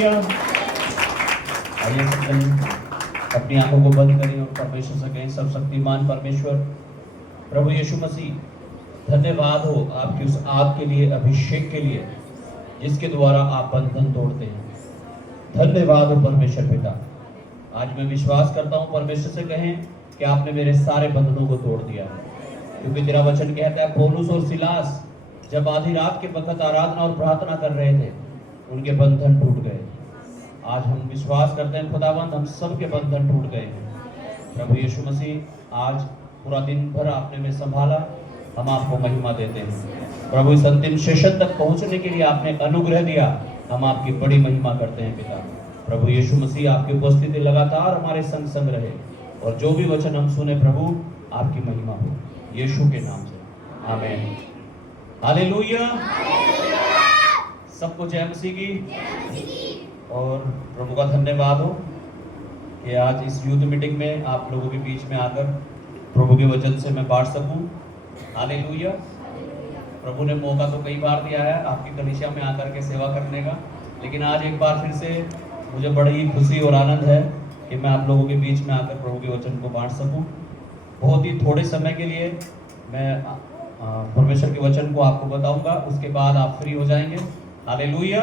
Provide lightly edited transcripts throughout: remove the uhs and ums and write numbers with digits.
Hallelujah. आइए सब जन अपनी आंखों को बंद करें और परमेश्वर से कहें, सब शक्तिमान परमेश्वर प्रभु यीशु मसीह, धन्यवाद हो आपकी उस आग के लिए, अभिषेक के लिए जिसके द्वारा आप बंधन तोड़ते हैं। धन्यवाद हो परमेश्वर पिता। आज मैं विश्वास करता हूं, परमेश्वर से कहें कि आपने मेरे सारे बंधनों को तोड़ दिया है, क्योंकि तेरा वचन कहता है पौलुस और सिलास जब आधी रात के वक्त आराधना और प्रार्थना कर रहे थे, उनके बंधन टूट गए। आज हम विश्वास करते हैं खुदावंद, हम सब के बंधन टूट गए हैं। प्रभु यीशु मसीह, आज पूरा दिन भर आपने में संभाला, हम आपको महिमा देते हैं। प्रभु इस अंतिम सेशन तक पहुंचने के लिए आपने अनुग्रह दिया, हम आपकी बड़ी महिमा करते हैं पिता। प्रभु यीशु मसीह, आपकी उपस्थिति लगातार हमारे संग संग रहे, और जो भी वचन हम सुने प्रभु, आपकी महिमा हो यीशु के नाम से, आमीन। हालेलुया। सबको जय मसीह की। और प्रभु का धन्यवाद हो कि आज इस यूथ मीटिंग में आप लोगों के बीच में आकर प्रभु के वचन से मैं बांट सकूं। हालेलुया। प्रभु ने मौका तो कई बार दिया है आपकी कलीसिया में आकर के सेवा करने का, लेकिन आज एक बार फिर से मुझे बड़ी ही खुशी और आनंद है कि मैं आप लोगों के बीच में आकर प्रभु के वचन को बांट सकूं। बहुत ही थोड़े समय के लिए मैं परमेश्वर के वचन को आपको बताऊंगा, उसके बाद आप फ्री हो जाएंगे। हालेलुया।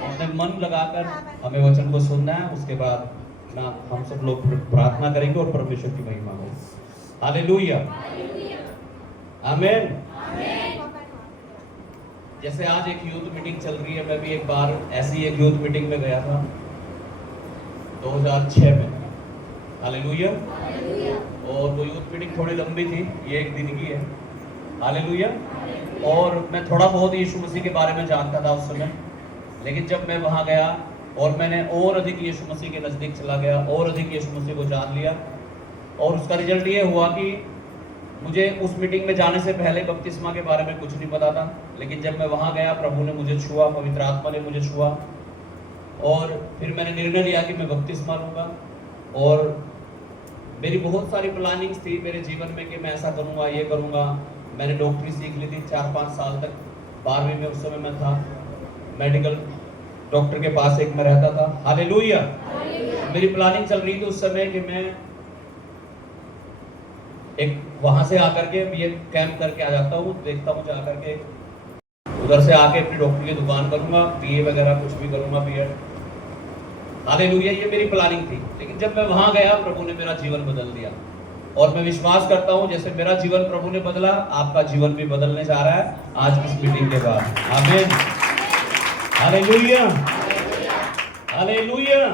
अपने मन लगाकर हमें वचन को सुनना है, उसके बाद ना हम सब लोग प्रार्थना करेंगे और परमेश्वर की महिमा हो। हालेलुया, आमीन। जैसे आज एक यूथ मीटिंग चल रही है, मैं भी एक बार ऐसी एक यूथ मीटिंग में गया था 2006 में। हालेलुया। और वो यूथ मीटिंग थोड़ी लंबी थी, ये एक दिन की है। हालेलुया। और मैं थोड़ा बहुत यीशु मसीह के बारे में जानता था उस समय, लेकिन जब मैं वहाँ गया और मैंने और अधिक यीशु मसीह के नज़दीक चला गया, और अधिक यीशु मसीह को जान लिया, और उसका रिजल्ट ये हुआ कि मुझे उस मीटिंग में जाने से पहले बपतिस्मा के बारे में कुछ नहीं पता था, लेकिन जब मैं वहाँ गया प्रभु ने मुझे छुआ, पवित्र आत्मा ने मुझे छुआ, और फिर मैंने निर्णय लिया कि मैं बपतिस्मा लूँगा। और मेरी बहुत सारी प्लानिंग्स थी मेरे जीवन में कि मैं ऐसा करूँगा, ये करूँगा। मैंने डॉक्टरी सीख ली थी 4-5 साल तक, 12वीं में उस समय मैं था, मेडिकल डॉक्टर के पास एक में रहता था। हालेलुया। मेरी प्लानिंग चल रही थी उस समय कि मैं एक वहां से आकर के बीए कैंप करके आ जाता हूँ, देखता हूँ आकर के उधर से आके अपनी डॉक्टरी की दुकान करूंगा, बीए वगैरह कुछ भी करूंगा, बीएड। हालेलुया, ये मेरी प्लानिंग थी। लेकिन जब मैं वहां गया, प्रभु ने मेरा जीवन बदल दिया, और मैं विश्वास करता हूं जैसे मेरा जीवन प्रभु ने बदला, आपका जीवन भी बदलने जा रहा है आज इस मीटिंग के बाद। आमीन। Hallelujah, hallelujah.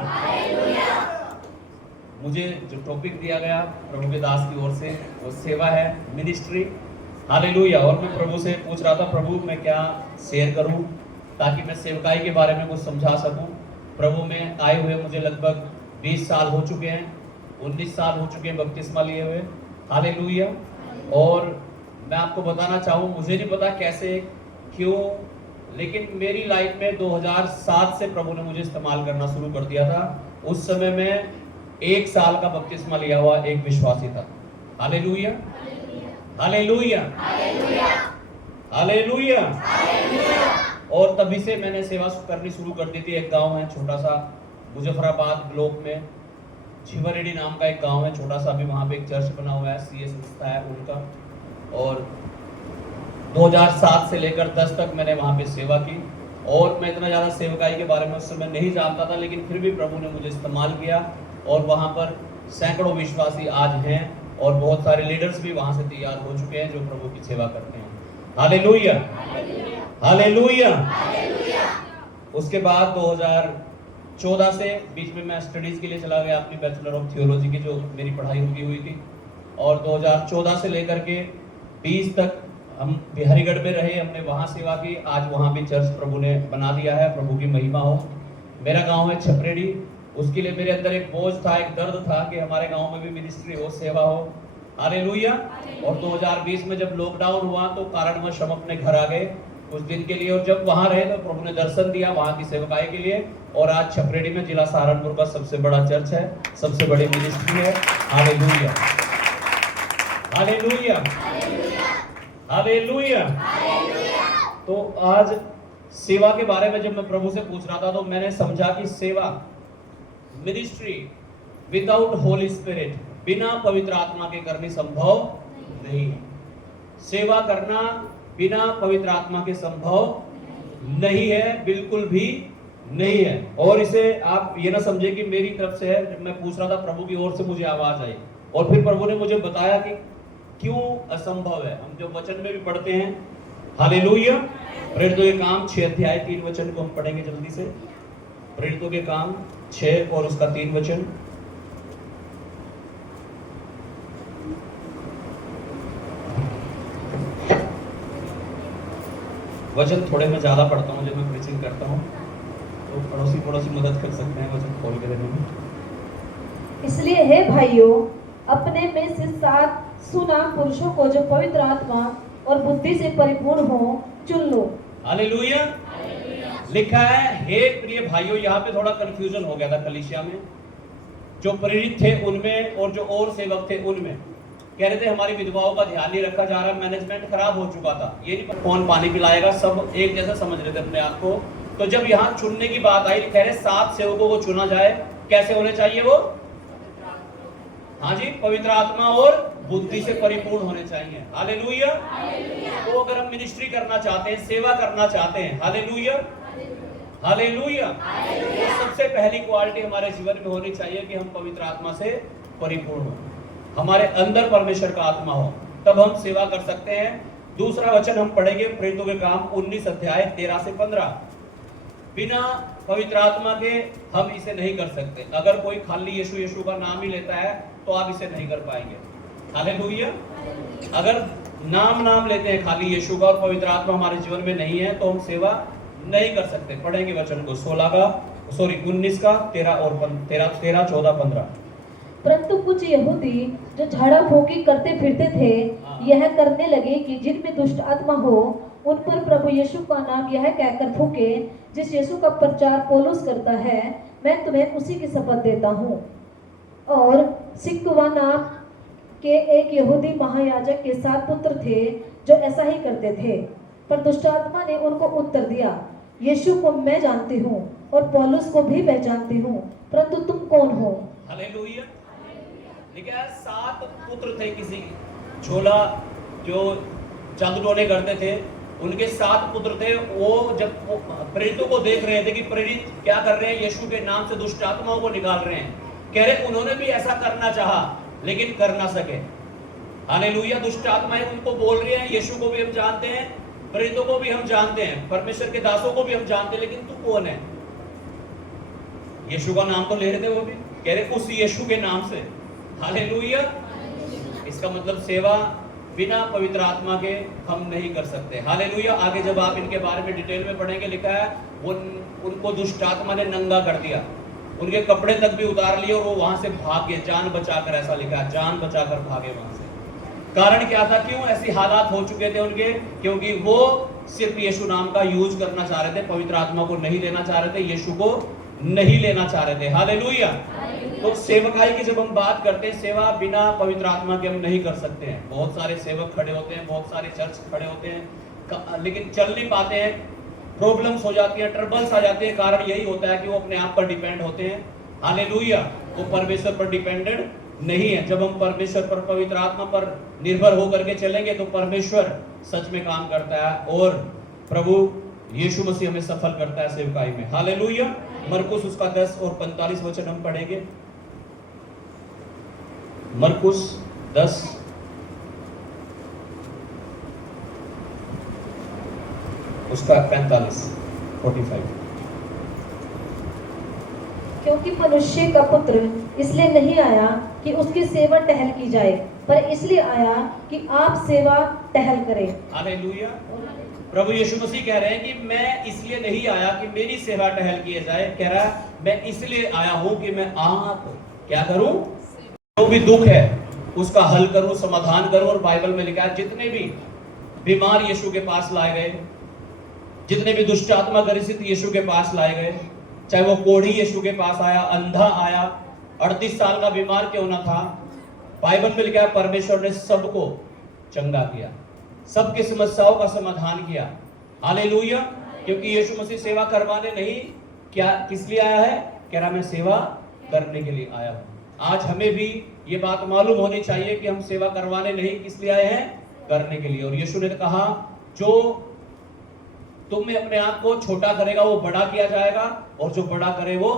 मुझे जो टॉपिक दिया गया प्रभु के दास की ओर से, वो सेवा है, मिनिस्ट्री। हालेलुया। और मैं प्रभु से पूछ रहा था, प्रभु मैं क्या शेयर करूं ताकि मैं सेवकाई के बारे में कुछ समझा सकूं। प्रभु में आए हुए मुझे लगभग 20 साल हो चुके हैं, 19 साल हो चुके हैं बपतिस्मा लिए हुए। हालेलुया। और मैं आपको बताना चाहूँ, मुझे नहीं पता कैसे, क्यों, लेकिन मेरी लाइफ में 2007 से प्रभु ने मुझे इस्तेमाल करना शुरू कर दिया था। उस समय में 1 साल का बपतिस्मा लिया हुआ एक विश्वासी था। Hallelujah, hallelujah, hallelujah. और तभी से मैंने सेवा करनी शुरू कर दी थी। एक गांव है छोटा सा, मुजफ्फराबाद ब्लॉक में झिवरेडी नाम का एक गांव है छोटा सा, अभी वहाँ पे एक चर्च बना हुआ है, सीए संस्था है उनका। और 2007 से लेकर 10 तक मैंने वहाँ पे सेवा की, और मैं इतना ज़्यादा सेवकाई के बारे में उस समय नहीं जानता था, लेकिन फिर भी प्रभु ने मुझे इस्तेमाल किया, और वहाँ पर सैकड़ों विश्वासी आज हैं, और बहुत सारे लीडर्स भी वहाँ से तैयार हो चुके हैं जो प्रभु की सेवा करते हैं। Hallelujah, hallelujah. उसके बाद 2014 से बीच में मैं स्टडीज़ के लिए चला गया, अपनी बैचलर ऑफ थियोलॉजी की जो मेरी पढ़ाई रुकी हुई थी, और 2014 से लेकर के 20 तक हम बिहारीगढ़ में रहे, हमने वहाँ सेवा की। आज वहाँ भी चर्च प्रभु ने बना दिया है, प्रभु की महिमा हो। मेरा गांव है छपरेडी, उसके लिए मेरे अंदर एक बोझ था, एक दर्द था कि हमारे गांव में भी मिनिस्ट्री हो, सेवा हो। हालेलुया। और 2020 में जब लॉकडाउन हुआ तो कारणवश हम अपने घर आ गए कुछ दिन के लिए, और जब वहाँ रहे तो प्रभु ने दर्शन दिया वहाँ की सेवकाई के लिए, और आज छपरेडी में जिला सहारनपुर का सबसे बड़ा चर्च है, सबसे बड़ी मिनिस्ट्री है। Hallelujah, hallelujah, hallelujah. तो आज सेवा के बारे में जब मैं प्रभु से पूछ रहा था तो मैंने समझा कि सेवा, मिनिस्ट्री विदाउट होली स्पिरिट, बिना पवित्र आत्मा के करनी संभव नहीं है। सेवा करना बिना पवित्र आत्मा के संभव नहीं है, बिल्कुल भी नहीं है। और इसे आप ये ना समझे कि मेरी तरफ से है। जब मैं पूछ रहा था प्रभु की ओर से मुझे आवाज आई और फिर प्रभु ने मुझे बताया कि क्यों असंभव है। हम जो वचन में भी पढ़ते हैं, हालेलुया, प्रेरितों के काम 6 अध्याय 3 वचन को हम पढ़ेंगे जल्दी से। प्रेरितों के काम 6 और उसका 3 वचन। वचन थोड़े मैं ज्यादा पढ़ता हूँ जब मैं प्रीचिंग करता हूँ, तो पड़ोसी मदद कर सकते हैं वचन खोल के देने में। इसलिए हे भाइयों, अपने में से 7 सुनाम पुरुषों को जो पवित्र आत्मा और बुद्धि से परिपूर्ण हो चुन लो। हालेलुया। लिखा है, हे प्रिय भाइयों। यहाँ पे थोड़ा कंफ्यूजन हो गया था कलीसिया में। जो प्रेरित थे उनमें और जो और सेवक थे उनमें, कह रहे थे हमारी विधवाओं का ध्यान नहीं रखा जा रहा, मैनेजमेंट खराब हो चुका था, ये नहीं कौन पानी पिलाएगा, सब एक जैसा समझ रहे थे अपने आप को। तो जब यहाँ चुनने की बात आई, कह रहे 7 सेवकों को चुना जाए। कैसे होने चाहिए वो? हाँ जी, पवित्र आत्मा और बुद्धि से परिपूर्ण होने चाहिए। हालेलुया। तो अगर हम मिनिस्ट्री करना चाहते हैं, सेवा करना चाहते हैं, हालेलुया हालेलुया, सबसे पहली क्वालिटी हमारे जीवन में होनी चाहिए कि हम पवित्र आत्मा से परिपूर्ण हो, हमारे अंदर परमेश्वर का आत्मा हो, तब हम सेवा कर सकते हैं। दूसरा वचन हम पढ़ेंगे प्रेरितों के काम 19 अध्याय 13 से 15। बिना पवित्र आत्मा के हम इसे नहीं कर सकते। अगर कोई खाली यीशु यीशु का नाम ही लेता है तो आप इसे नहीं कर पाएंगे। हालेलुया। अगर नाम लेते हैं खाली यीशु का और पवित्र आत्मा हमारे जीवन में नहीं है तो हम सेवा नहीं कर सकते। पढ़ेंगे वचन को 19 का 13 14 15। परंतु कुछ यहूदी जो झाड़ा फूकी करते फिरते थे, यह करने लगे कि जिनमें दुष्ट आत्मा हो उन पर प्रभु यीशु का नाम यह कहकर फूके, जिस यीशु का प्रचार पौलुस करता है, मैं तुम्हें उसी की शपथ देता हूँ। और सिक्वा नाम के एक यहूदी महायाजक के 7 पुत्र थे जो ऐसा ही करते थे। पर दुष्ट आत्मा ने उनको उत्तर दिया, यीशु को मैं जानती हूँ और पौलुस को भी पहचानती हूँ, परंतु तुम कौन हो? हालेलुया। ठीक है, 7 पुत्र थे किसी झोला जो जादू टोने करते थे, उनके 7 पुत्र थे। वो जब प्रेरितों को देख रहे थे कि प्रेरित क्या कर रहे हैं, यीशु के नाम से दुष्ट आत्माओं को निकाल रहे हैं, कह रहे उन्होंने भी ऐसा करना चाहा लेकिन कर ना सके। हालेलुया। दुष्ट आत्माएं उनको बोल रही हैं, यीशु को भी हम जानते हैं, प्रेरितों को भी हम जानते हैं, परमेश्वर के दासों को भी हम जानते हैं, लेकिन तू कौन है? यीशु का नाम तो ले रहे थे, वो भी कह रहे उस यीशु के नाम से। हालेलुया। इसका मतलब सेवा बिना पवित्र आत्मा के हम नहीं कर सकते। हालेलुया। आगे जब आप इनके बारे में डिटेल में पढ़ेंगे, लिखा है उनको दुष्ट आत्मा ने नंगा कर दिया, उनके कपड़े तक भी उतार लिए और वो वहां से भाग गए जान बचाकर। ऐसा लिखा है, जान बचाकर भागे वहां से। कारण क्या था? क्यों ऐसी हालात हो चुके थे उनके? क्योंकि वो सिर्फ यीशु नाम का यूज करना चाह रहे थे, पवित्र आत्मा को नहीं लेना चाह रहे थे, यीशु को नहीं लेना चाह रहे थे। हालेलुया। तो सेवकाई की जब हम बात करते हैं, सेवा बिना पवित्र आत्मा के हम नहीं कर सकते हैं। बहुत सारे सेवक खड़े होते हैं, बहुत सारे चर्च खड़े होते हैं, लेकिन चल नहीं पाते हैं, प्रॉब्लम्स हो जाती हैं, ट्रबल्स आ जाते हैं। कारण यही होता है कि वो अपने आप पर डिपेंड होते हैं। हालेलुया। वो परमेश्वर पर डिपेंडेंट नहीं है। जब हम परमेश्वर पर, पवित्र आत्मा पर निर्भर होकर के चलेंगे तो परमेश्वर सच में काम करता है और प्रभु यीशु मसीह हमें सफल करता है सेवकाई में। हालेलुया। मरकुस उसका 10 और 45 वचन हम पढ़ेंगे। मरकुस 10 उसका 45। क्योंकि मनुष्य का पुत्र इसलिए नहीं आया कि उसकी सेवा टहल की जाए, पर इसलिए आया कि आप सेवा टहल करें। हालेलुया। प्रभु यीशु मसीह कह रहे हैं कि मैं इसलिए नहीं आया कि मेरी सेवा टहल की जाए, कह रहा है मैं इसलिए आया हूं कि मैं आप क्या करूं? जो भी दुख है उसका हल करूं, समाधान करूं। और बाइबल में लिखा है जितने भी बीमार यीशु के पास लाए गए, जितने भी दुष्ट आत्मा ग्रसित यीशु के पास लाए गए, चाहे वो कोढ़ी यीशु के पास आया, अंधा आया, 38 साल का बीमार क्यों ना था, बाइबल में लिखा है परमेश्वर ने सबको चंगा किया, सबकी समस्याओं का समाधान किया। हालेलुया। क्योंकि यीशु मसीह सेवा करवाने नहीं, क्या किस लिए आया है? कह रहा मैं सेवा करने के लिए आया हूं। आज हमें भी ये बात मालूम होनी चाहिए कि हम सेवा करवाने नहीं, किस लिए आए हैं? करने के लिए। और यीशु ने कहा जो तुम में अपने आप को छोटा करेगा वो बड़ा किया जाएगा, और जो बड़ा करे वो,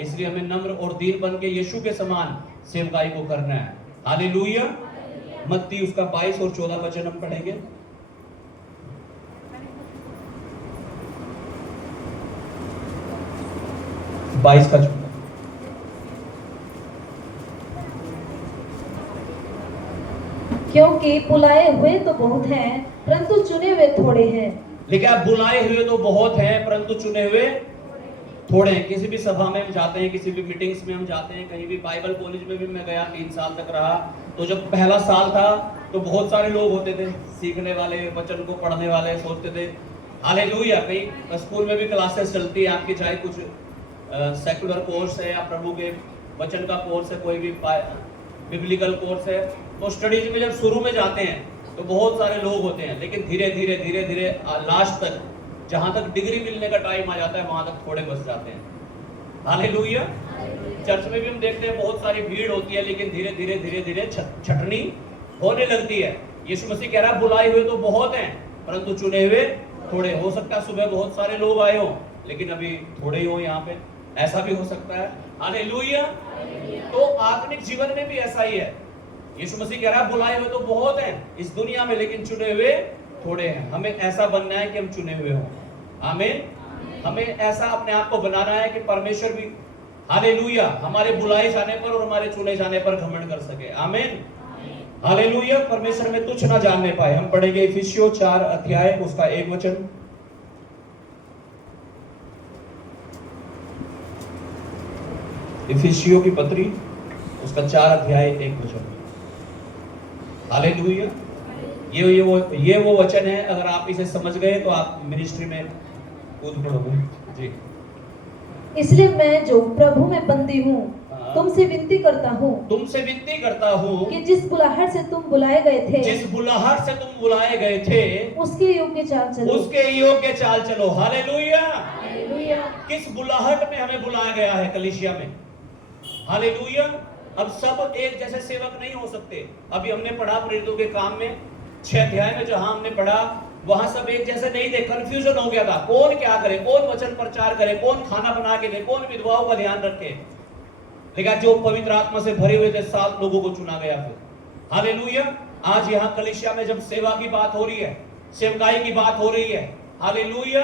इसलिए हमें नम्र और दीन बन के यीशु के समान सेवकाई को करना है। हालेलुया। मत्ती उसका 22 और 14 वचन हम पढ़ेंगे। बाईस का 14। क्योंकि बुलाए हुए तो बहुत हैं परंतु चुने हुए थोड़े हैं। लेकिन आप बुलाए हुए तो बहुत हैं परंतु चुने हुए थोड़े हैं। किसी भी सभा में हम जाते हैं, किसी भी मीटिंग्स में हम जाते हैं, कहीं भी बाइबल कॉलेज में भी मैं गया, 3 साल तक रहा। तो जब पहला साल था तो बहुत सारे लोग होते थे सीखने वाले, वचन को पढ़ने वाले, सोचते थे हालेलुया। कहीं स्कूल में भी क्लासेस चलती है आपकी, चाहे कुछ सेकुलर कोर्स है या प्रभु के वचन का कोर्स है, कोई भी बिब्लिकल कोर्स है, तो स्टडीज में जब शुरू में जाते हैं तो बहुत सारे लोग होते हैं, लेकिन धीरे धीरे धीरे धीरे लास्ट तक जहां तक डिग्री मिलने का टाइम आ जाता है वहां तक थोड़े बच जाते हैं। हालेलुया। चर्च में भी हम देखते हैं बहुत सारी भीड़ होती है, लेकिन धीरे धीरे धीरे धीरे छटनी होने लगती है। यीशु मसीह कह रहा है बुलाए हुए तो बहुत हैं परंतु चुने हुए थोड़े। हो सकता है सुबह बहुत सारे लोग आए हो लेकिन अभी थोड़े ही हो यहाँ पे, ऐसा भी हो सकता है। हालेलुया। तो आत्मिक जीवन में भी ऐसा ही है। यीशु मसीह कह रहा है बुलाए हुए तो बहुत हैं इस दुनिया में, लेकिन चुने हुए थोड़े हैं। हमें ऐसा बनना है कि हम चुने हुए हों। आमीन। हमें ऐसा अपने आप को बनाना है कि परमेश्वर भी हालेलुया हमारे बुलाए जाने पर और हमारे चुने जाने पर घमंड कर सके। आमीन। हालेलुया। परमेश्वर में तुच्छ ना जानने पाए। हम पढ़ेंगे इफिसियों 4 अध्याय उसका 1 वचन। इफिसियों की पत्री उसका 4 अध्याय 1 वचन। हालेलुया। ये वो वचन है, अगर आप इसे समझ गए तो आप मिनिस्ट्री में कूद पड़ोगे। जी। इसलिए मैं जो प्रभु में बंदी हूँ तुमसे विनती करता हूँ कि जिस बुलाहट से तुम बुलाए गए थे उसके योग्य चाल चलो। हालेलुया। किस बुलाहट में हमें बुलाया गया है कलीसिया में? हालेलुया। अब सब एक जैसे सेवक नहीं हो सकते। अभी हमने पढ़ा प्रेरितों के काम में 6 अध्याय में जहां हमने पढ़ा वहां सब एक जैसे नहीं थे, कंफ्यूजन हो गया था, कौन क्या करे, कौन वचन प्रचार करे, कौन खाना बना के दे, कौन विधवाओं का ध्यान रखे। लेकिन जो पवित्र आत्मा से भरे हुए थे 7 लोगों को चुना गया फिर। हालेलुया। आज यहाँ कलीसिया में जब सेवा की बात हो रही है, सेवकाई की बात हो रही है, हालेलुया,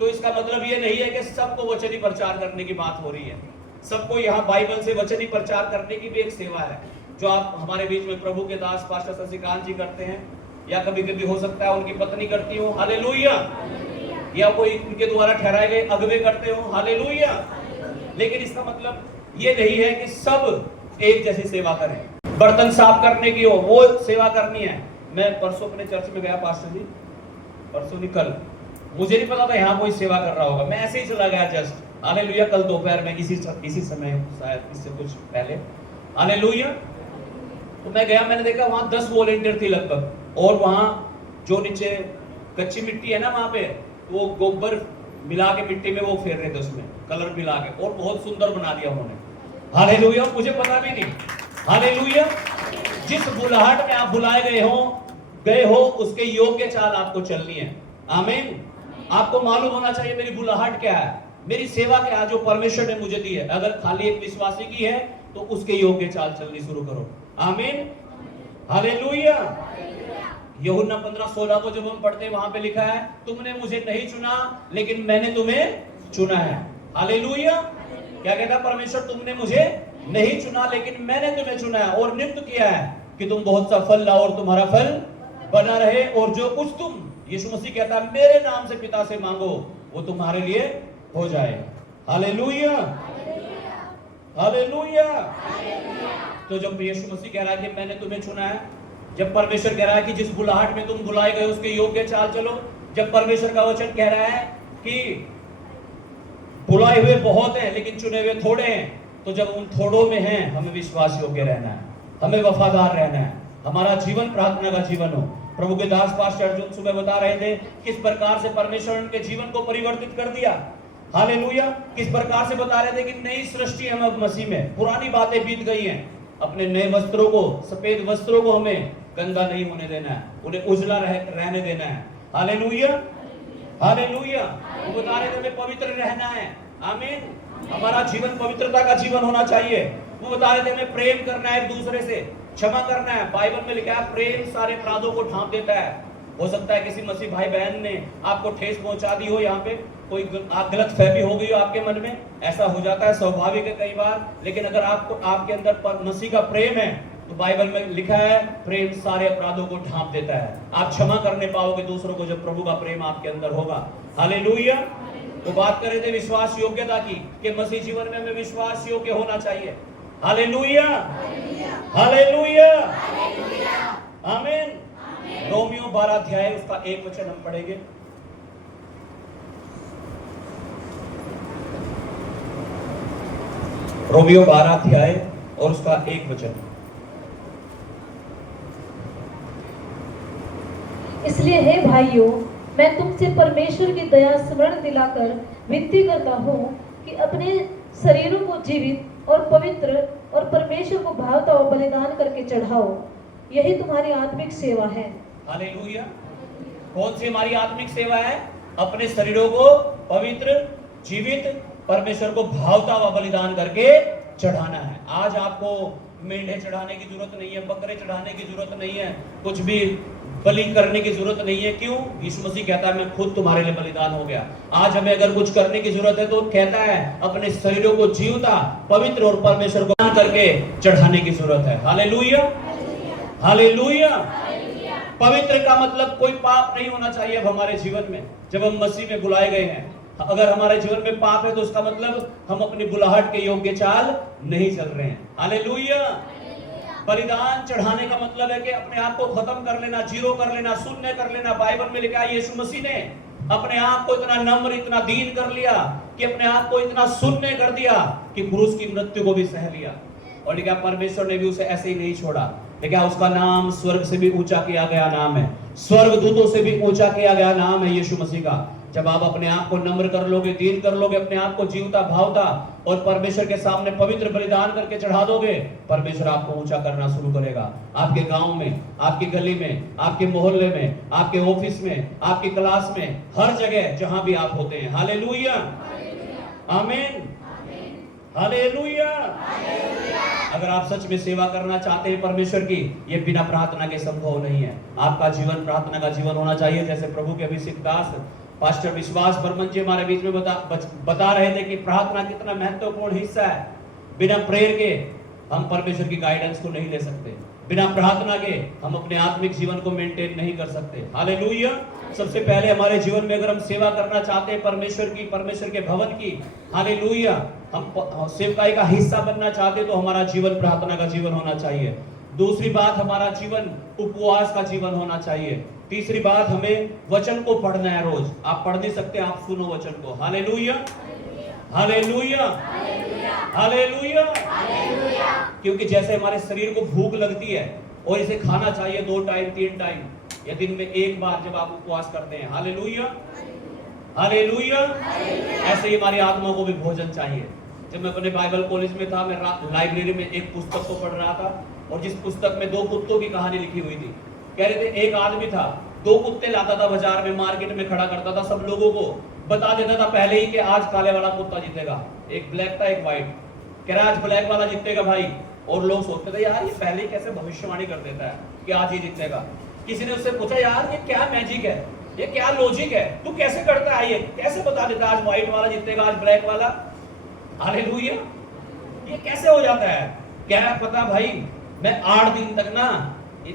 तो इसका मतलब ये नहीं है कि सबको वचनी प्रचार करने की बात हो रही है। सबको यहाँ बाइबल से वचनी प्रचार करने की भी एक सेवा है जो आप हमारे बीच में प्रभु के दास पास्टर शशिकांत जी करते हैं, या कभी कभी हो सकता है उनकी पत्नी करती हो। हालेलुया। या कोई उनके द्वारा ठहराए गए अगुवे करते हो। हालेलुया। लेकिन इसका मतलब ये नहीं है कि सब एक जैसी सेवा करें। बर्तन साफ करने की हो वो सेवा करनी है। मैं परसों अपने चर्च में गया पास्टर जी, परसों नहीं कल, मुझे नहीं पता था यहाँ कोई सेवा कर रहा होगा, मैं ऐसे ही चला गया जस्ट। हालेलुया। कल दोपहर में इसी समय, शायद इससे कुछ पहले। हालेलुया। तो मैं गया, मैंने देखा वहां 10 वॉलेंटियर थी लगभग, और वहां जो नीचे कच्ची मिट्टी है ना वहां पे, वो गोबर मिला के मिट्टी में वो फेर रहे थे, उसमें कलर मिला के, और बहुत सुंदर बना दिया उन्होंने। हालेलुया। मुझे पता भी नहीं। हालेलुया। जिस बुलाहट में आप बुलाए गए हो उसके योग्य चाल आपको चलनी है। आमीन। आपको मालूम होना चाहिए मेरी बुलाहट क्या है, मेरी सेवा क्या है जो परमेश्वर ने मुझे दी है। अगर खाली एक विश्वासी की है तो उसके योग्य चाल चलनी शुरू करो। आमीन। हालेलुया। यूहन्ना 15:16 को जब हम पढ़ते हैं वहां पे लिखा है तुमने मुझे नहीं चुना लेकिन मैंने तुम्हें चुना है। हालेलुया। क्या कहता परमेश्वर? तुमने मुझे नहीं चुना लेकिन मैंने तुम्हें चुना है और नियुक्त किया है कि तुम बहुत सा फल लाओ और तुम्हारा फल बना रहे, और जो कुछ तुम, यीशु मसीह कहता है, मेरे नाम से पिता से मांगो वो तुम्हारे लिए हो जाए। हालेलुया। हालेलुया। तो जब यीशु मसीह कह रहा है कि मैंने तुम्हें चुना है, जब परमेश्वर कह रहा है कि जिस बुलाहट में तुम बुलाए गए उसके योग्य चाल चलो, जब परमेश्वर का वचन कह रहा है कि बुलाए हुए बहुत हैं लेकिन चुने हुए थोड़े हैं, तो जब उन थोड़ों में हैं हमें विश्वास योग्य रहना है, हमें वफादार रहना है, हमारा जीवन प्रार्थना का जीवन हो। प्रभु के दास पास्टर अर्जुन सुबह बता रहे थे किस प्रकार से परमेश्वर उनके जीवन को परिवर्तित कर दिया। हालेलुया। किस प्रकार से बता रहे थे कि नई सृष्टि हम अब मसीह में, पुरानी बातें बीत गई हैं, अपने नए वस्त्रों को, सफेद वस्त्रों को हमें गंदा नहीं होने देना है, उन्हें उजला रहने देना है। Hallelujah, hallelujah. वो बता रहे थे हमें पवित्र रहना है। आमीन। हमारा जीवन पवित्रता का जीवन होना चाहिए। वो बता रहे थे हमें प्रेम करना है, एक दूसरे से क्षमा करना है। बाइबल में लिखा है प्रेम सारे अपराधों को ढांप देता है। हो सकता है किसी मसीह भाई बहन ने आपको ठेस पहुंचा दी हो, यहाँ पे कोई गलत फहमी हो गई हो आपके मन में, ऐसा हो जाता है, स्वाभाविक है कई बार। लेकिन अगर आपको आपके अंदर मसीह का प्रेम है तो बाइबल में लिखा है प्रेम सारे अपराधों को ढांप देता है। आप क्षमा करने पाओगे दूसरों को जब प्रभु का प्रेम आपके अंदर होगा। हालेलुया। तो बात कर रहे थे विश्वास योग्यता की कि मसीह जीवन में हमें विश्वास योग्य होना चाहिए। हालेलुया, हालेलुया, आमीन। रोमियो 12 अध्याय उसका 1 वचन हम पढ़ेंगे। रोमियो 12 अध्याय और उसका 1 वचन। इसलिए हे भाइयों, मैं तुमसे परमेश्वर की दया स्मरण दिलाकर विनती करता हूँ कि अपने शरीरों को जीवित और पवित्र और परमेश्वर को भावता हुआ बलिदान करके चढ़ाओ, यही तुम्हारी आत्मिक सेवा है। हालेलुया। कौन सी हमारी आत्मिक सेवा है? अपने शरीरों को पवित्र, जीवित, परमेश्वर को भावता हुआ बलिदान करके चढ़ाना है। आज आपको मेंढे चढ़ाने की जरूरत नहीं है, बकरे चढ़ाने की जरूरत नहीं है, कुछ भी बलि करने की जरूरत नहीं है। क्यों? यीशु मसीह कहता है मैं खुद तुम्हारे लिए बलिदान हो गया। आज हमें अगर कुछ करने की जरूरत है तो कहता है अपने शरीरों को जीवता, पवित्र और परमेश्वर को दान करके चढ़ाने की जरूरत है। Hallelujah, hallelujah. पवित्र का मतलब कोई पाप नहीं होना चाहिए अब हमारे जीवन में। जब हम मसीह में बुलाए गए हैं, अगर हमारे जीवन में पाप है तो उसका मतलब हम अपनी बुलाहट के योग्य चाल नहीं चल रहे हैं। हालेलुया। बलिदान चढ़ाने का मतलब है कि अपने आप को खत्म कर लेना, जीरो कर लेना, शून्य कर लेना। बाइबल में लिखा है यीशु मसीह ने अपने आप को इतना नम्र, इतना दीन कर लिया कि अपने आप को इतना शून्य कर दिया कि क्रूस की मृत्यु को भी सह लिया। और लिखा परमेश्वर ने भी उसे ऐसे ही नहीं छोड़ा। लिखा उसका नाम स्वर्ग से भी ऊंचा किया गया नाम है, स्वर्ग दूतों से भी ऊंचा किया गया नाम है यीशु मसीह का। जब आप अपने आप को नम्र कर लोगे, दीन कर लोगे, अपने आप को जीवता भावता और परमेश्वर के सामने पवित्र बलिदान करके चढ़ा दोगे, परमेश्वर आपको ऊंचा करना शुरू करेगा। आपके गांव में, आपकी गली में, आपके मोहल्ले में, आपके ऑफिस में, आपकी क्लास में, हर जगह जहां भी आप होते हैं। हालेलुया, आमीन, हालेलुया। अगर आप सच में सेवा करना चाहते हैं परमेश्वर की, ये बिना प्रार्थना के संभव नहीं है। आपका जीवन प्रार्थना का जीवन होना चाहिए। जैसे प्रभु के अभिषिक्त दास पास्टर विश्वास बर्मन जी हमारे बीच में बता रहे थे कि प्रार्थना कितना महत्वपूर्ण हिस्सा है। बिना प्रेयर के हम परमेश्वर की गाइडेंस को नहीं ले सकते। बिना प्रार्थना के हम अपने आत्मिक जीवन को मेंटेन नहीं कर सकते। हालेलुया। सबसे पहले हमारे जीवन में अगर हम सेवा करना चाहते हैं परमेश्वर की, परमेश्वर के भवन की, हालेलुया, हम सेवकाई का हिस्सा बनना चाहते तो हमारा जीवन प्रार्थना का जीवन होना चाहिए। दूसरी बात, हमारा जीवन उपवास का जीवन होना चाहिए। तीसरी बात, हमें वचन को पढ़ना है रोज। आप पढ़ नहीं सकते, आप सुनो वचन को। Hallelujah, hallelujah, hallelujah. क्योंकि जैसे हमारे शरीर को भूख लगती है और इसे खाना चाहिए 2 टाइम 3 टाइम या दिन में 1 बार जब आप उपवास करते हैं। Hallelujah, hallelujah. ऐसे ही हमारी आत्मा को भी भोजन चाहिए। जब मैं अपने बाइबल कॉलेज में था, मैं लाइब्रेरी में एक पुस्तक को पढ़ रहा था और जिस पुस्तक में 2 कुत्तों की कहानी लिखी हुई थी। कह रहे थे एक आदमी था, 2 कुत्ते लाता था बाजार में, मार्केट में खड़ा करता था, सब लोगों को बता देता था पहले ही कि आज काले वाला कुत्ता जीतेगा। एक ब्लैक था, एक व्हाइट। कह रहा आज ब्लैक वाला जीतेगा भाई। और लोग सोचते थे यार ये पहले ही कैसे भविष्यवाणी कर देता है कि आज ये जीतेगा। किसी ने उससे पूछा यार ये क्या मैजिक है, ये क्या लॉजिक है, तू कैसे करता है, ये कैसे बता देता आज व्हाइट वाला जीतेगा, आज ब्लैक वाला। हालेलुया, ये कैसे हो जाता है? क्या पता भाई, मैं 8 दिन तक ना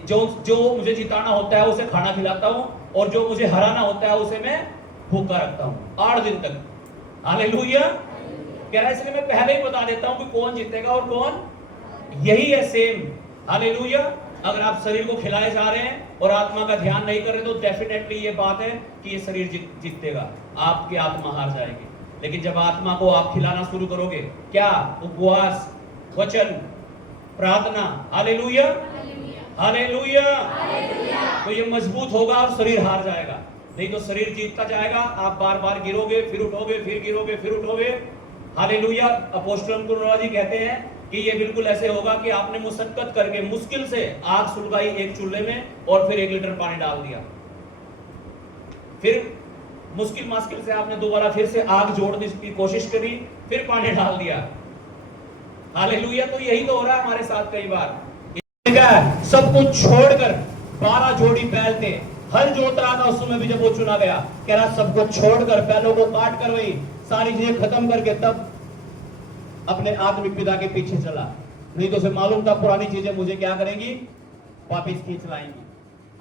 जो मुझे जिताना होता है उसे खाना खिलाता हूँ और जो मुझे हराना होता है उसे मैं भूखा रखता हूँ 8 दिन तक। हालेलुया। कह रहा है इसलिए मैं पहले ही बता देता हूँ कि कौन जीतेगा और कौन। यही है सेम। हालेलुया। अगर आप शरीर को खिलाए जा रहे हैं और आत्मा का ध्यान नहीं कर रहे तो डेफिनेटली ये बात है कि ये शरीर जीतेगा, आपकी आत्मा हार जाएगी। लेकिन जब आत्मा को आप खिलाना शुरू करोगे, क्या? उपवास, वचन, प्रार्थना। Hallelujah, hallelujah. तो ये मजबूत होगा और शरीर हार जाएगा, नहीं तो शरीर जीतता जाएगा। आप बार बार गिरोगे, फिर उठोगे, फिर गिरोगे, फिर उठोगे। हालेलुया। अपोस्टल जी कहते हैं कि ये बिल्कुल ऐसे होगा कि आपने मुशक्कत करके मुश्किल से आग सुलगाई एक चूल्हे में और फिर 1 लीटर पानी डाल दिया, फिर मुश्किल से आपने दोबारा फिर से आग जोड़ने की कोशिश करी, फिर पानी डाल दिया। हालेलुया। तो यही तो हो रहा है हमारे साथ कई बार। सब कुछ छोड़कर 12 जोड़ी बैल थे, हल जोत रहा था उस समय भी जब वो चुना गया, कह रहा सब कुछ छोड़कर, बैलों को काट कर, वही सारी चीजें खत्म करके तब अपने आत्मिक पिता के पीछे चला। नहीं तो उसे मालूम था पुरानी चीजें मुझे क्या करेंगी, वापिस खींच लाएंगी।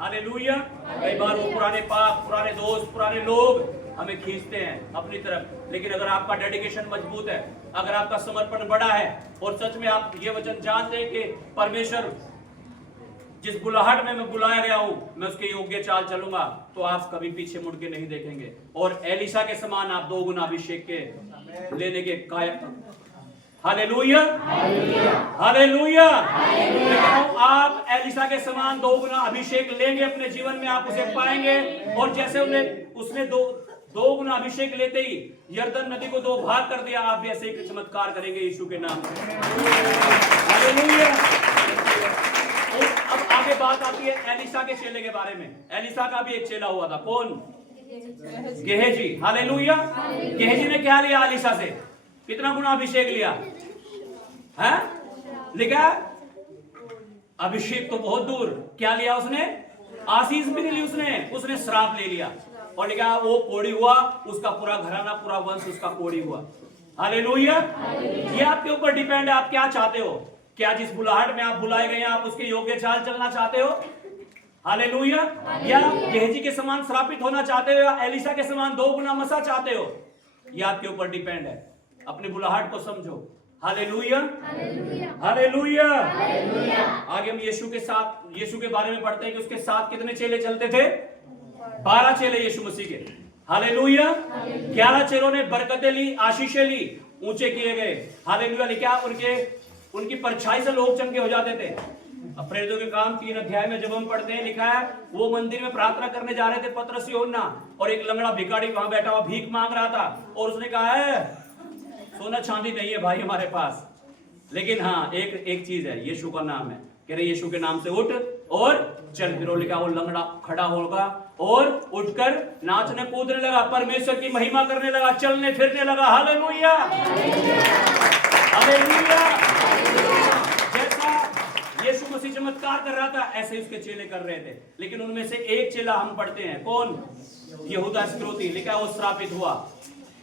हालेलुया। कई बार वो पुराने पाप, पुराने दोस्त, पुराने लोग हमें खींचते हैं अपनी तरफ। लेकिन अगर आपका डेडिकेशन मजबूत है, अगर आपका समर्पण बड़ा है और सच में आप ये वचन जानते हैं कि परमेश्वर जिस बुलाहट में मैं बुलाया गया हूं, मैं उसके योग्य चाल चलूंगा, तो आप कभी पीछे मुड़ के नहीं देखेंगे और एलिशा के समान आप 2 गुना अभिषेक के लेने के कायक। हालेलुया। हालेलुया। आप एलिशा के समान 2 गुना अभिषेक लेंगे अपने जीवन में, आप उसे पाएंगे। और जैसे उसने दो गुना अभिषेक लेते ही यरदन नदी को 2 भाग कर दिया, आप भी ऐसे ही चमत्कार करेंगे यीशु के नाम से। हालेलुया। अब आगे बात आती है एलिशा के चेले के बारे में। एलिशा का भी एक चेला हुआ था, कौन? गेहजी। हालेलुया। गेहजी ने क्या लिया एलिशा से? कितना गुना अभिषेक लिया है? लिखा अभिषेक तो बहुत दूर, क्या लिया उसने? आशीष भी नहीं ली उसने श्राप ले लिया। और लिखा वो कोढ़ी हुआ, उसका पूरा घराना, पूरा वंश उसका कोढ़ी हुआ। हालेलुया। ये आपके ऊपर डिपेंड है, आप क्या चाहते हो। क्या जिस बुलाहट में आप बुलाए गए हैं आप उसके योग्य चाल चलना चाहते हो? हालेलुया। या गेहजी के समान श्रापित होना चाहते हो, या एलिशा के समान 2 गुना मसा चाहते हो? ये आपके ऊपर डिपेंड है। अपनी बुलाहट को समझो। हालेलुया। हालेलुया। आगे हम यीशु के बारे में पढ़ते हैं कि उसके साथ कितने चेले चलते थे? 12 चेले यीशु मसीह के। हालेलुया। 11 चेलों ने बरकतें ली, आशीषें ली, ऊंचे किए गए। हालेलुया। क्या उनकी परछाई से लोग चमके हो जाते थे। अब प्रेरितों के काम 3 अध्याय में जब हम पढ़ते हैं, लिखा है वो मंदिर में प्रार्थना करने जा रहे थे, पतरस यूहन्ना, और एक लंगड़ा भिखारी वहां बैठा हुआ भीख मांग रहा था। और उसने कहा है सोना चांदी नहीं है भाई हमारे पास, लेकिन हाँ एक चीज है, यीशु का नाम है। कह रहे यीशु के नाम से उठ और चल। फिर लिखा वो लंगड़ा खड़ा होगा और उठकर नाचने कूदने लगा, परमेश्वर की महिमा करने लगा, चलने फिरने लगा। हालेलुया। हालेलुया। जैसा यीशु मसीह चमत्कार कर रहा था, ऐसे उसके चेले कर रहे थे। लेकिन उनमें से एक चेला हम पढ़ते हैं, कौन? यहूदा इस्करियोती। लिखा वो श्रापित हुआ।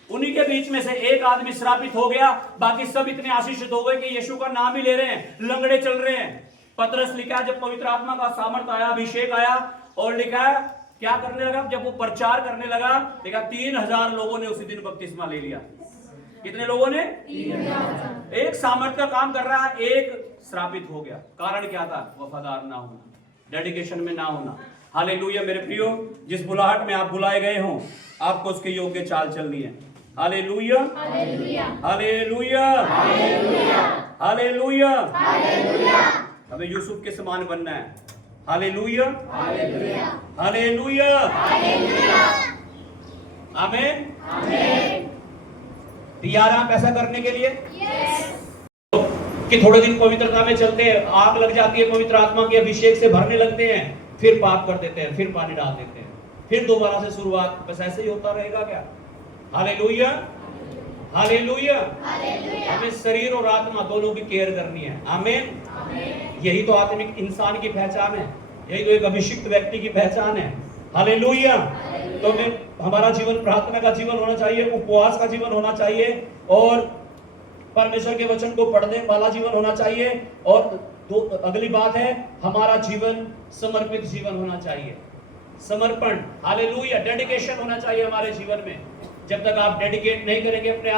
उन्हीं के बीच में से एक आदमी श्रापित हो गया, बाकी सब इतने आशीषित हो गए कि यीशु का नाम ही ले रहे हैं, लंगड़े चल रहे हैं। पतरस, लिखा जब पवित्र आत्मा का सामर्थ आया, अभिषेक आया, और लिखा क्या करने लगा, जब वो प्रचार करने लगा, लिखा 3000 लोगों ने उसी दिन बपतिस्मा ले लिया। कितने लोगों ने? 3000। एक सामर्थ का काम कर रहा है, एक श्रापित हो गया। कारण क्या था? वफादार ना होना, डेडिकेशन में ना होना। हालेलुया। मेरे प्रियो, जिस बुलाहट में आप बुलाए गए हो, आपको उसके योग्य चाल चलनी है। हालेलुया। हालेलुया। हालेलुया। हमें यूसुफ के समान बनना है। हालेलुया। हालेलुया। आमीन। तैयार आप ऐसा करने के लिए? कि थोड़े दिन पवित्रता में चलते हैं, आग लग जाती है, पवित्र आत्मा के अभिषेक से भरने लगते हैं, फिर पाप कर देते हैं, फिर पानी डाल देते हैं, फिर दोबारा से शुरुआत। बस ऐसे ही होता रहेगा क्या? हालेलुया। हालेलुया। हमें शरीर और आत्मा दोनों की केयर करनी है। आमीन। यही तो आत्मिक इंसान की पहचान है, यही तो एक अभिषिक्त व्यक्ति की पहचान है। हालेलुया। तो हमारा जीवन प्रार्थना का जीवन होना चाहिए, उपवास का जीवन होना चाहिए, और परमेश्वर के वचन को पढ़ने वाला जीवन होना चाहिए। और अगली बात है, हमारा जीवन समर्पित जीवन होना चाहिए। समर्पण, हालेलुया, डेडिकेशन होना चाहिए हमारे जीवन में। जब तक आप डेडिकेट नहीं करेंगे अपने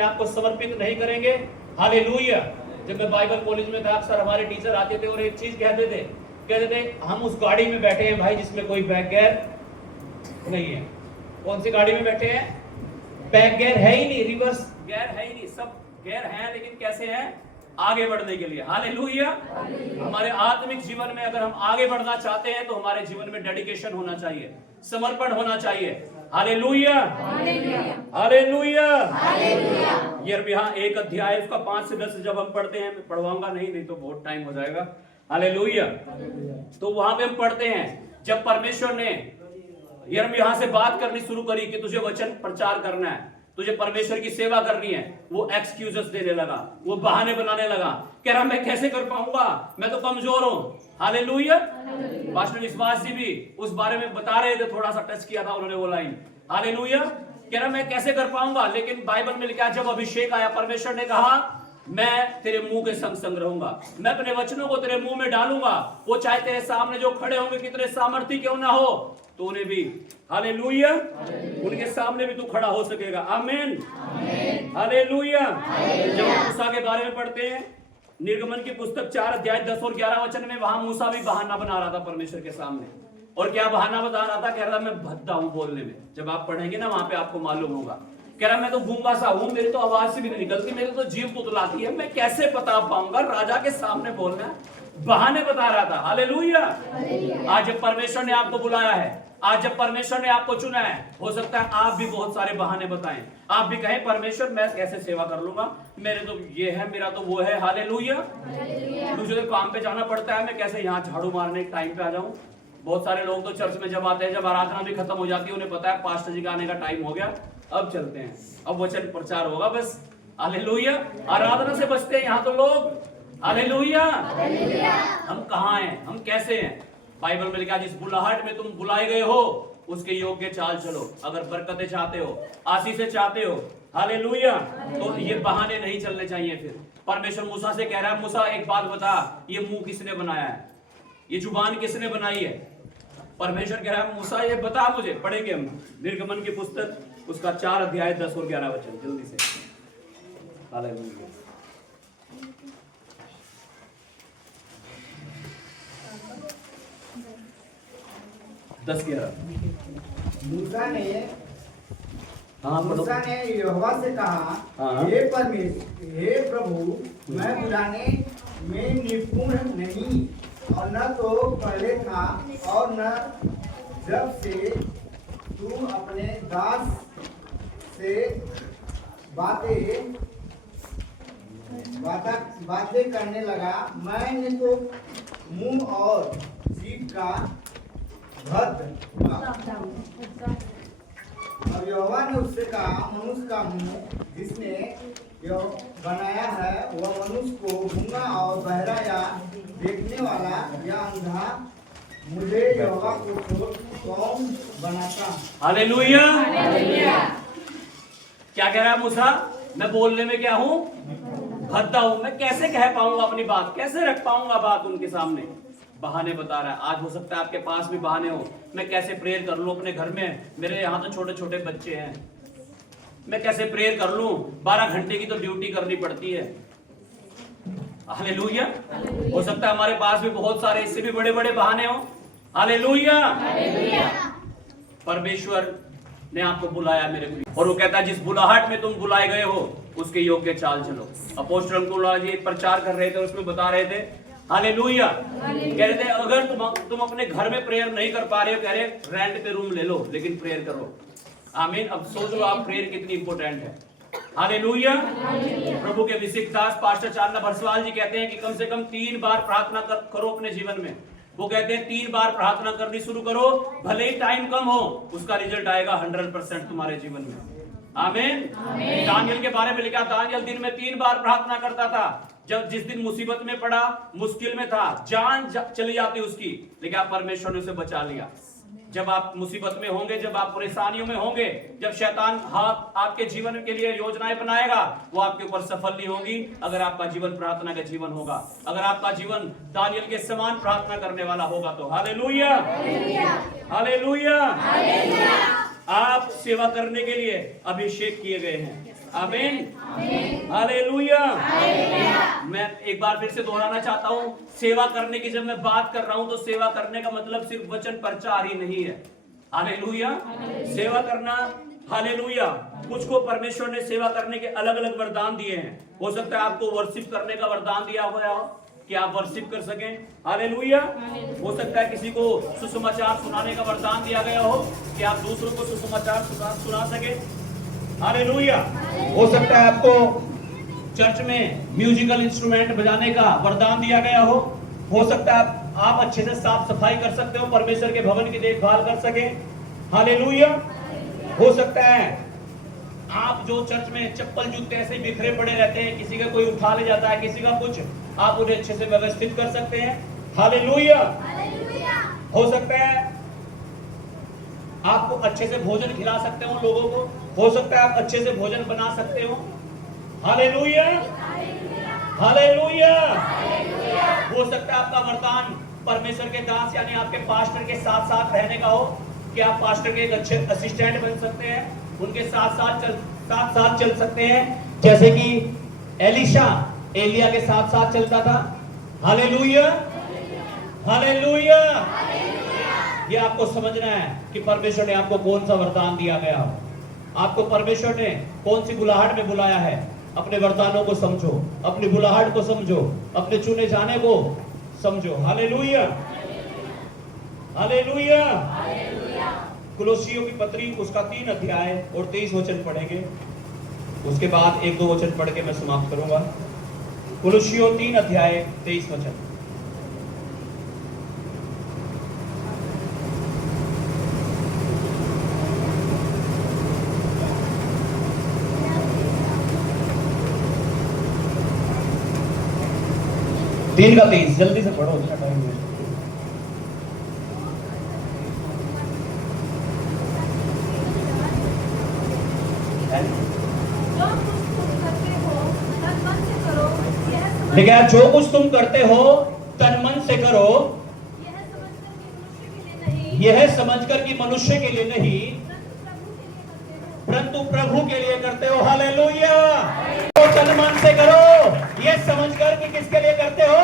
आप को समर्पित नहीं करेंगे, हालेलुया। जब मैं बाइबल कॉलेज में था, अक्सर हमारे टीचर आते थे और एक चीज कहते थे हम उस गाड़ी में बैठे हैं भाई जिसमें कोई बैक गियर नहीं है। कौन सी गाड़ी में बैठे हैं? बैक गियर है ही नहीं, रिवर्स गियर है ही नहीं, सब गियर हैं लेकिन कैसे हैं? आगे बढ़ने के लिए। हालेलुया। हमारे आत्मिक जीवन में अगर हम आगे बढ़ना चाहते हैं तो हमारे जीवन में डेडिकेशन होना चाहिए, समर्पण होना चाहिए। Hallelujah, hallelujah. यिर्मयाह 1 अध्याय उसका 5 से 10 जब हम पढ़ते हैं, मैं पढ़वाऊंगा नहीं तो बहुत टाइम हो जाएगा। हालेलुया। तो वहां पे हम पढ़ते हैं जब परमेश्वर ने यिर्मयाह से बात करनी शुरू करी कि तुझे वचन प्रचार करना है, तुझे परमेश्वर की सेवा करनी है, वो एक्सक्यूजेस देने लगा, वो बहाने बनाने लगा। कह रहा मैं कैसे कर पाऊंगा, मैं तो कमजोर हूं। हालेलुया। पास्टर विश्वास जी भी उस बारे में बता रहे थे, थोड़ा सा टच किया था उन्होंने वो लाइन। हालेलुया। कह रहा मैं कैसे कर पाऊंगा, लेकिन बाइबल में लिखा जब अभिषेक आया, परमेश्वर ने कहा मैं तेरे मुंह के संग संग रहूंगा, मैं अपने वचनों को तेरे मुंह में डालूंगा। वो चाहे तेरे सामने जो खड़े होंगे कितने सामर्थी क्यों ना हो, तो उन्हें भी, हालेलुया, उनके सामने भी तू खड़ा हो सकेगा। आमीन, हालेलुया। जब हम मूसा के बारे में पढ़ते हैं, निर्गमन की पुस्तक 4 अध्याय 10 और 11 वचन में, वहां मूसा भी बहाना बना रहा था परमेश्वर के सामने। और क्या बहाना बता रहा था? कह रहा था मैं भद्दा हूं बोलने में। जब आप पढ़ेंगे ना वहां पे आपको मालूम होगा। कह रहा मैं तो गूंगा सा हूं, मेरी तो आवाज से भी नहीं निकलती, मेरी तो जीभ तुतलाती है, मैं कैसे बता पाऊंगा राजा के सामने बोलना। बहाने बता रहा था। हालेलुया। आज जब परमेश्वर ने आपको बुलाया है, आज जब परमेश्वर ने आपको चुना है, हो सकता है आप भी बहुत सारे बहाने बताएं। आप भी कहें परमेश्वर मैं कैसे सेवा कर लूंगा, मेरे तो ये है, मेरा तो वो है। हालेलुया। मुझे तो काम पे जाना पड़ता है, मैं कैसे यहाँ झाड़ू मारने टाइम पे आ जाऊं। बहुत सारे लोग तो चर्च में जब आते हैं, जब आराधना भी खत्म हो जाती है, उन्हें पता है पास्टर जी का आने का टाइम हो गया, अब चलते हैं, अब वचन प्रचार होगा बस। हालेलुया। आराधना से बचते हैं यहाँ तो लोग। हालेलुया। हम कहाँ हैं, हम कैसे हैं? बाइबल में लिखा जिस बुलाहट में तुम बुलाए गए हो उसके योग्य चाल चलो। अगर बरकतें चाहते हो, आशीषें चाहते हो, हालेलुया, तो ये बहाने नहीं चलने चाहिए। फिर परमेश्वर मूसा से कह रहा है, मूसा एक बात बता, ये मुंह किसने बनाया है, ये जुबान किसने बनाई है? परमेश्वर कह रहा है मूसा ये बता मुझे। पढ़ेंगे हम निर्गमन की पुस्तक उसका 4 अध्याय 10 और 11 वचन जल्दी से। हालेलुया। मूसा ने मूसा ने यहोवा से कहा, हे परमेश्वर, हे प्रभु, मैं बुलाने में निपुण नहीं, और न तो पहले था और न जब से तू अपने दास से बातें करने लगा। मैंने तो मुंह और जीभ का अब यहोवा ने उससे कहा, मनुष्य का मुंह जिसने बनाया है वह मनुष्य को गूंगा और बहरा या देखने वाला या अंधा मुझे यहोवा को कौन बनाता? हालेलुया। क्या कह रहा है मूसा? मैं बोलने में क्या हूं? भद्दा हूं। मैं कैसे कह पाऊंगा अपनी बात, कैसे रख पाऊंगा बात उनके सामने? बहाने बता रहा है। आज हो सकता है आपके पास भी बहाने हो। मैं कैसे प्रेयर कर लूं अपने घर में, मेरे यहाँ तो छोटे छोटे बच्चे हैं, मैं कैसे प्रेयर कर लूं, 12 घंटे की तो ड्यूटी करनी पड़ती है। हालेलुया। हो सकता है हमारे पास भी बहुत सारे इससे भी बड़े बड़े बहाने हो। हालेलुया। परमेश्वर ने आपको बुलाया मेरे प्रिय, और वो कहता है जिस बुलाहट में तुम बुलाए गए हो उसके योग्य चाल चलो। अपोस्टल अंकुर जी प्रचार कर रहे थे, उसमें बता रहे थे, हालेलुया, कह रहे थे अगर तुम अपने घर में प्रेयर नहीं कर पा रहे हो, कह रहे रेंट पे रूम ले लो लेकिन प्रेयर करो। आमीन। अब सोचो आप प्रेयर कितनी इंपॉर्टेंट है। हालेलुया। प्रभु के अभिषिक्त दास पास्टर चांदना भरसवाल जी कहते हैं कि कम से कम 3 बार प्रार्थना करो अपने जीवन में। वो कहते हैं 3 बार प्रार्थना करनी शुरू करो, भले ही टाइम कम हो, उसका रिजल्ट आएगा 100% तुम्हारे जीवन में। आमीन। दानियल के बारे में लिखा, दानियल दिन में 3 बार प्रार्थना करता था। जब जिस दिन मुसीबत में पड़ा, मुश्किल में था, जान चली जाती उसकी, लेकिन परमेश्वर ने उसे बचा लिया। जब आप मुसीबत में होंगे, जब आप परेशानियों में होंगे, जब शैतान आपके जीवन के लिए योजनाएं बनाएगा, वो आपके ऊपर सफल नहीं होगी अगर आपका जीवन प्रार्थना का जीवन होगा, अगर आपका जीवन दानियल के समान प्रार्थना करने वाला होगा तो। Hallelujah, hallelujah. आप सेवा करने के लिए अभिषेक किए गए हैं। आमीन, हालेलुया। मैं एक बार फिर से दोहराना चाहता हूं, सेवा करने की जब मैं बात कर रहा हूं तो सेवा करने का मतलब सिर्फ वचन प्रचार ही नहीं है। हालेलुया। सेवा करना हालेलुया। कुछ को परमेश्वर ने सेवा करने के अलग अलग वरदान दिए हैं। हो सकता है आपको वर्शिप करने का वरदान दिया हुआ हो कि आप वर्शिप कर सकें। हालेलुया। हो सकता है किसी को सुसमाचार सुनाने का वरदान दिया गया हो कि आप दूसरों को सुसमाचार सुना सके। हालेलुया। हो सकता है आपको चर्च में म्यूजिकल इंस्ट्रूमेंट बजाने का वरदान दिया गया हो सकता है आप अच्छे से साफ सफाई कर सकते हो, परमेश्वर के भवन की देखभाल कर सके। हालेलुया। हो सकता है आप जो चर्च में चप्पल जूते ऐसे बिखरे पड़े रहते हैं, किसी का कोई उठा ले जाता है, किसी का कुछ, आप उन्हें अच्छे से व्यवस्थित कर सकते हैं। हालेलुया। हो सकता है आपको अच्छे से भोजन खिला सकते हो लोगों को, हो सकता है आप अच्छे से भोजन बना सकते हो। हालेलुया। हालेलुया। हो सकता है आपका वरदान परमेश्वर के दास यानी आपके पास्टर के साथ साथ रहने का हो कि आप पास्टर के एक अच्छे असिस्टेंट बन सकते हैं, उनके साथ साथ चल सकते हैं, जैसे कि एलिशा एलिया के साथ साथ चलता था। हालेलुया। हालेलुया। ये आपको समझना है कि परमेश्वर ने आपको कौन सा वरदान दिया गया हो, आपको परमेश्वर ने कौन सी बुलाहट में बुलाया है। अपने वरदानों को समझो, अपनी बुलाहट को समझो, अपने चुने जाने को समझो। हालेलुया। हालेलुया। कुलोसियों की पत्री उसका 3 अध्याय और 23 वचन पढ़ेंगे, उसके बाद 1-2 वचन पढ़ के मैं समाप्त करूंगा। कुलोसियों 3 अध्याय 23 वचन। तीन का 23 जल्दी से पढ़ो, उतना टाइम नहीं। लेकिन जो कुछ तुम करते हो तन मन से करो, यह समझकर कि मनुष्य के लिए नहीं परंतु प्रभु के लिए करते हो। हालेलुया। तो तन मन से करो, यह समझकर कि किसके लिए करते हो,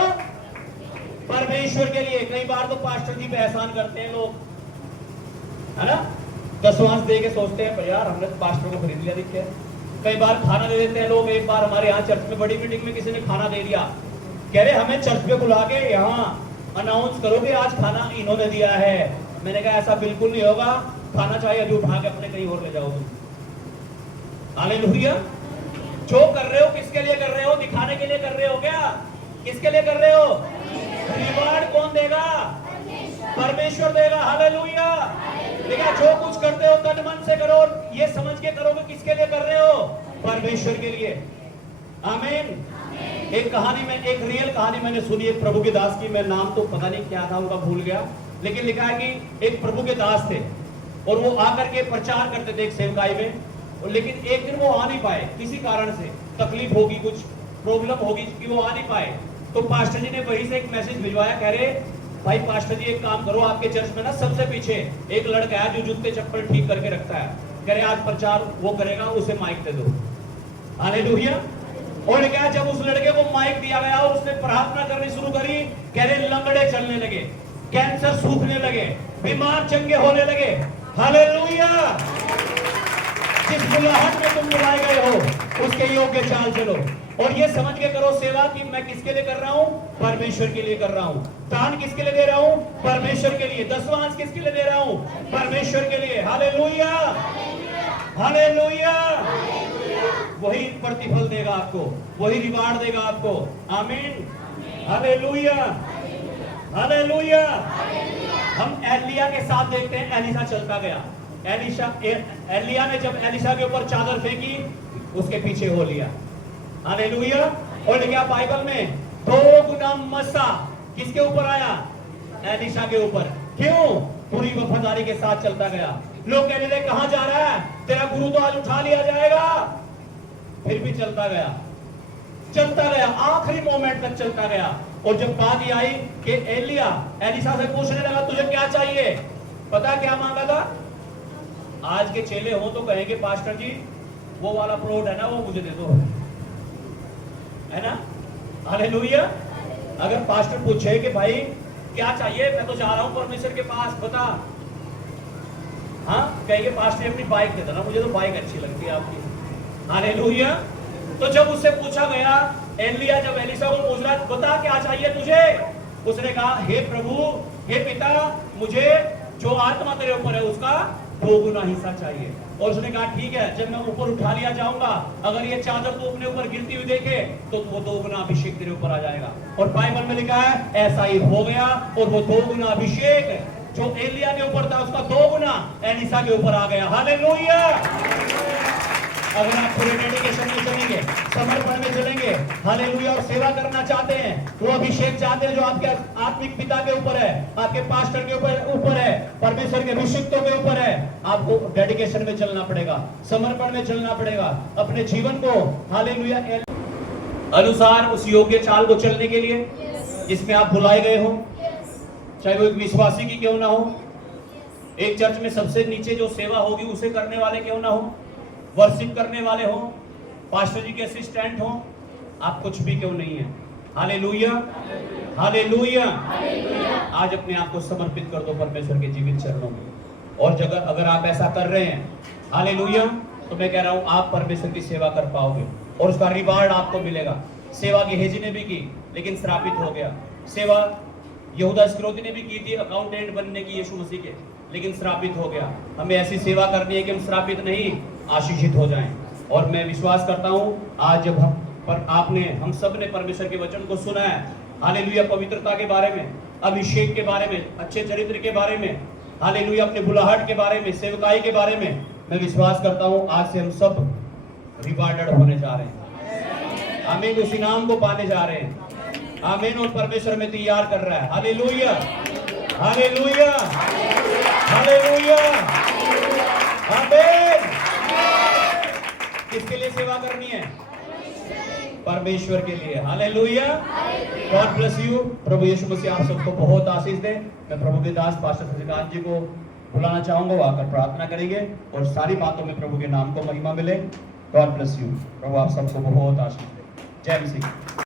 परमेश्वर के लिए। कई बार तो पास्टर जी पे एहसान करते हैं लोग, है ना, दसवांश दे के सोचते हैं यार हमने तो पास्टर को खरीद लिया दिख के। कई बार खाना दे देते हैं लोग। एक बार हमारे यहाँ चर्च में बड़ी मीटिंग में किसी ने खाना दे दिया, कह रहे हमें चर्च पे बुला के यहाँ अनाउंस करो कि आज खाना इन्होंने दिया है। मैंने कहा ऐसा बिल्कुल नहीं होगा, खाना चाहिए अभी उठा के अपने कहीं और ले जाओ तुम। हालेलुया। जो कर रहे हो किसके लिए कर रहे हो, दिखाने के लिए कर रहे हो क्या, किसके लिए कर रहे हो, रिवार्ड कौन देगा, परमेश्वर देगा। हालेलुया। देखा, जो कुछ करते हो तन मन से करो, ये समझ के करो कि किसके लिए कर रहे हो, परमेश्वर के लिए। आमीन। एक कहानी में, एक रियल कहानी मैंने सुनी एक प्रभु के दास की, मैं नाम तो पता नहीं क्या था उनका भूल गया, लेकिन लिखा है कि एक प्रभु के दास थे और वो आकर के प्रचार करते थे एक सेवकाई में, लेकिन एक दिन वो आ नहीं पाए, किसी कारण से तकलीफ होगी, कुछ प्रॉब्लम होगी कि वो आ नहीं पाए। तो पास्टर जी ने वहीं से एक मैसेज भिजवाया, कह रहे भाई पास्टर जी एक काम करो, आपके चर्च में ना सबसे पीछे एक लड़का है जो जूते चप्पल ठीक करके रखता है, कह रहे आज प्रचार वो करेगा, उसे माइक दे दो। हालेलुया। और क्या, जब उस लड़के को माइक दिया गया और उसने प्रार्थना करनी शुरू करी, कह रहे लंगड़े चलने लगे, कैंसर सूखने लगे, बीमार चंगे होने लगे। हालेलुया। जिस बुलाहट में तुम बुलाए गए हो उसके योग्य चाल चलो, और ये समझ के करो सेवा कि मैं किसके लिए कर रहा हूँ, परमेश्वर के लिए कर रहा हूँ। दान किसके लिए दे रहा हूँ, परमेश्वर के लिए। दसवांश किसके लिए दे रहा हूँ, परमेश्वर के लिए। हालेलुया। हालेलुया। वही प्रतिफल देगा आपको, वही रिवार्ड देगा आपको। आमीन। हालेलुया। हालेलुया। हम एलिया के साथ देखते हैं, एलिशा चलता गया। एलिया ने जब एलिशा के ऊपर चादर फेंकी, उसके पीछे हो लिया। हालेलुया। और क्या बाइबल में 2 गुना मसा किसके ऊपर आया, एलिशा के ऊपर। क्यों, पूरी वफादारी के साथ चलता गया। लोग कहने लगे कहां जा रहा है, तेरा गुरु तो आज उठा लिया जाएगा, फिर भी चलता गया, चलता गया, आखिरी मोमेंट तक चलता गया। और जब बात ये आई कि एलिया एलिशा से पूछने लगा तुझे क्या चाहिए, पता क्या मांगा था, आज के चेले हो तो कहेंगे पास्टर जी वो वाला प्लॉट है ना वो मुझे दे दो, है ना। हालेलुया। अगर पास्टर पूछे कि भाई क्या चाहिए, मैं तो जा रहा हूं परमेश्वर के पास, बता, हाँ कहेंगे पास्टर अपनी बाइक दे देना, मुझे तो बाइक अच्छी लगती है आपकी। हालेलुया। तो जब उससे पूछा गया, एलिया जब एलिशा को पूछ रहा बता क्या चाहिए तुझे, उसने कहा हे प्रभु, हे पिता, मुझे जो आत्मा तेरे ऊपर है उसका 2 गुना हिस्सा चाहिए। और उसने कहा ठीक है, जब मैं ऊपर उठा लिया जाऊंगा, अगर ये चादर तू अपने ऊपर गिरती हुई देखे तो वो 2 गुना अभिषेक तेरे ऊपर आ जाएगा। और बाइबल में लिखा है ऐसा ही हो गया, और वो 2 गुना अभिषेक जो एलिया के ऊपर था उसका 2 गुना एलिशा के ऊपर आ गया। हालेलुया। अगर आप पूरे डेडिकेशन में चलेंगे, समर्पण में चलेंगे, हालेलुया, और सेवा करना चाहते हैं, वो अभिषेक चाहते हैं जो आपके आत्मिक पिता के ऊपर है, आपके पास्टर के ऊपर है, परमेश्वर के अभिषिक्तों के ऊपर है, आपको डेडिकेशन में चलना पड़ेगा, समर्पण में चलना पड़ेगा, अपने जीवन को हालेलुया अनुसार उस योग्य चाल को चलने के लिए जिसमें आप बुलाए गए हो, चाहे वो एक विश्वासी की क्यों ना हो, एक चर्च में सबसे नीचे जो सेवा होगी उसे करने वाले क्यों ना हो, वर्शिप करने वाले हो, पास्टर जी के असिस्टेंट हो, आप कुछ भी क्यों नहीं है। Hallelujah, hallelujah. आज अपने आप को समर्पित कर दो परमेश्वर के जीवित चरणों में। और जगह अगर आप ऐसा कर रहे हैं, हालेलुया, तो मैं कह रहा हूं आप परमेश्वर की सेवा कर पाओगे और उसका रिवार्ड आपको मिलेगा। सेवा गेहजी ने भी की लेकिन श्रापित हो गया, सेवा यहूदा इस्करियोती ने भी की थी अकाउंटेंट बनने की यीशु मसीह के, लेकिन श्रापित हो गया। हमें ऐसी सेवा करनी है कि हम श्रापित नहीं, आशीषित हो जाएं। और मैं विश्वास करता हूं आज जब हम सब ने परमेश्वर के वचन को सुना है, हालेलुया, पवित्रता के बारे में, अभिषेक के बारे में, अच्छे चरित्र के बारे में, हालेलुया, अपने बुलाहट के बारे में, सेवकाई के बारे में, मैं विश्वास करता हूं आज से हम सब रिवार्डेड होने जा रहे हैं। आमीन, उस इनाम को पाने जा रहे हैं। आमीन, और परमेश्वर में तैयार कर रहा है। हालेलुया, हालेलुया, हालेलुया, आमीन। किसके लिए सेवा करनी है? परमेश्वर के लिए। Hallelujah, God bless you. प्रभु यीशु मसीह आप सबको बहुत आशीष दे। मैं प्रभु के दास पास्टर शशिकांत जी को बुलाना चाहूंगा, वो आकर प्रार्थना करेंगे और सारी बातों में प्रभु के नाम को महिमा मिले। God bless you. प्रभु आप सबको बहुत आशीष दे। जय मसीह।